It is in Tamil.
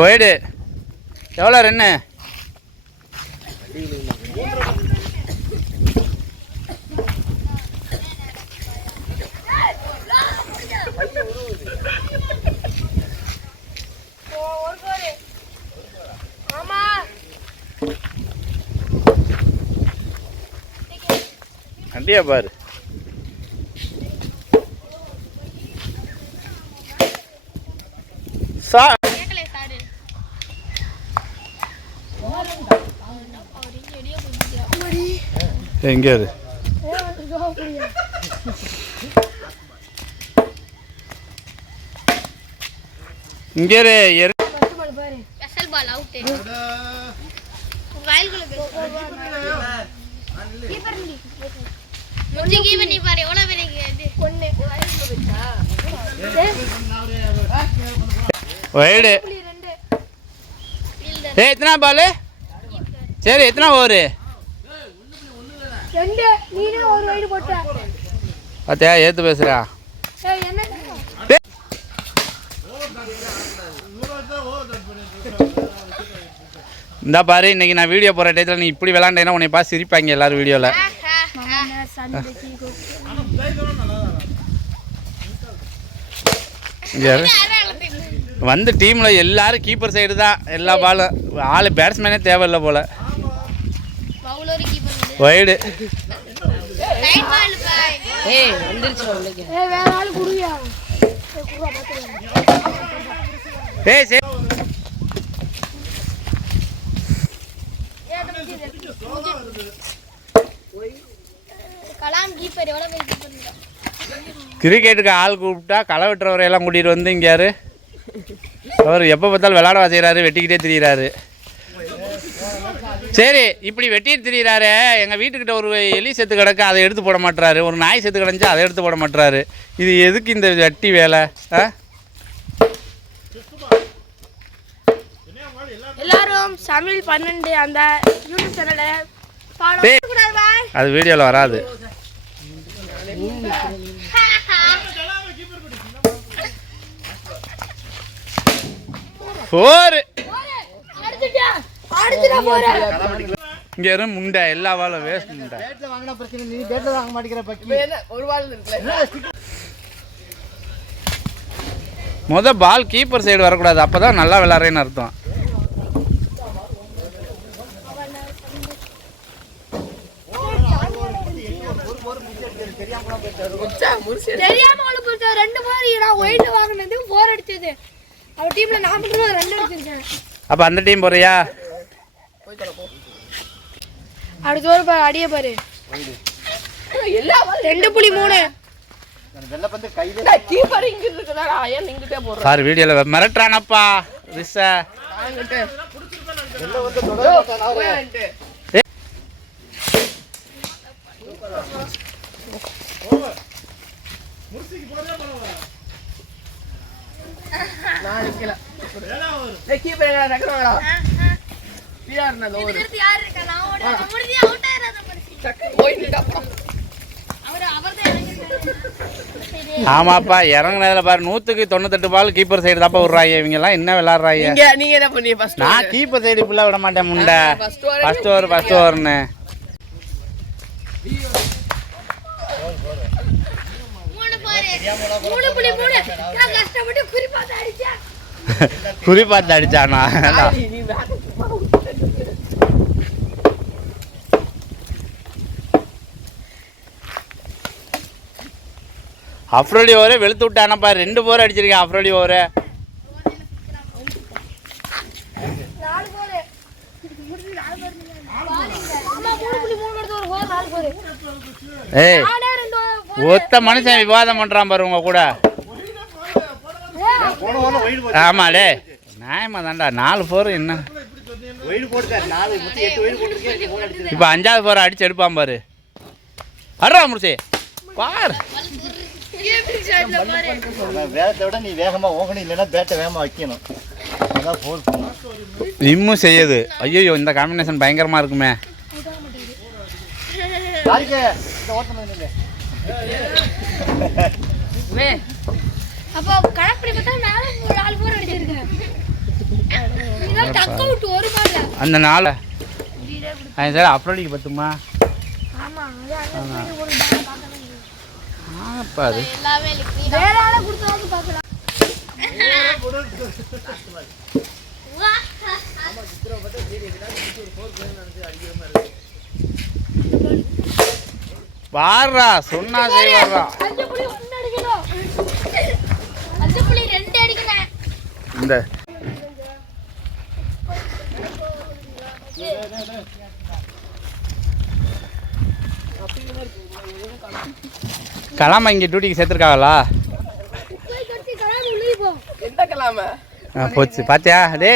ஒய்டு எவ்வளோ ரன்னு? கண்டியா பாரு. எங்க இங்கே ஒய்டு. எத்தனை பால்? சரி எத்தனை ஓவர்? பார்த்தியா ஏத்து பேசுறா. இந்த பாரு, இன்னைக்கு நான் வீடியோ போகிற டயத்தில் நீ இப்படி விளாண்டேன்னா உன்னை பார்த்து சிரிப்பாங்க எல்லாரும் வீடியோவில். வந்து டீமில் எல்லாரும் கீப்பர் சைடு தான் எல்லா பாலும். ஆள் பேட்ஸ்மேனே தேவையில்லை போல். ஒய்டு. ஏய் சரி கிரிக்கெட்டுக்கு ஆள் கூப்பிட்டா களை வெட்டுறவரையெல்லாம் கூட்டிகிட்டு வந்து இங்கே யார் அவர் எப்போ பார்த்தாலும் விளாட வச்சுக்கிறாரு, வெட்டிக்கிட்டே திரியிறாரு. சரி இப்படி வெட்டிட்டு திரியிறாரு. எங்கள் வீட்டுக்கிட்ட ஒரு எலி செத்து கிடக்கு, அதை எடுத்து போட மாட்டுறாரு. ஒரு நாய் செத்து கிடந்துச்சு, அதை எடுத்து போட மாட்டுறாரு. இது எதுக்கு இந்த வெட்டி வேலை? எல்லாரும் சமையல் 12 அந்த யூடியூப் சேனலை அது வீடியோவில் வராது. இங்க இருந்து முண்டை எல்லா வாழும் வேஸ்ட் முண்டை. முத பால் கீப்பர் சைடு வரக்கூடாது, அப்பதான் நல்லா விளையாடுறேன்னு அர்த்தம். அப்ப அந்த டீம் போறியா? அடிய பாரு 2.3 சார் வீடியோல மிரட்டுறானப்பா ரிஷ. ஆமாப்பா இறங்குனதுல பாரு 198 பால் கீப்பர் சைடு தாப்பா விடுறாங்க. இவங்க எல்லாம் என்ன விளையாடுறாங்க? நான் கீப்பர் சைடு ஃபுல்லா விட மாட்டேன் முண்டை. ஃபர்ஸ்ட் ஓவர்னு குறி பார்த்து அடிச்சானா? அஃப்ரோடி ஓவரே வெளுத்து விட்டானப்பா. 2 போர் அடிச்சிருக்கேன் அஃப்ரோடி ஓவரு. ஏய் ஒத்த மனுஷன் விவாதம் பண்றான் பாரு உங்க கூட. ஆமாடே நியாயமா தான்டா. 4 போர் என்ன இப்ப 5வது போர் அடிச்சு எடுப்பான் பாரு. அட்ரா முடிச்சு பாரு. வேகத்தை விட நீ வேகமா ஓகணும், இல்லைன்னா பேட்டை வேகமா வைக்கணும். இன்னும் செய்யுது. ஐயோ இந்த காம்பினேஷன் பயங்கரமா இருக்குமே. அப்போ கணக்கு பார்த்தா 4 போர் அடிச்சிருக்கேன். அந்த நாளை சார் அப்புறம் பத்துமா ஆப்பா அது வாரா சொன்னா செய்வாரா இந்த கலாமா இங்கே டியூட்டிக்கு சேர்த்துருக்காங்களா போச்சு பாத்தியா டே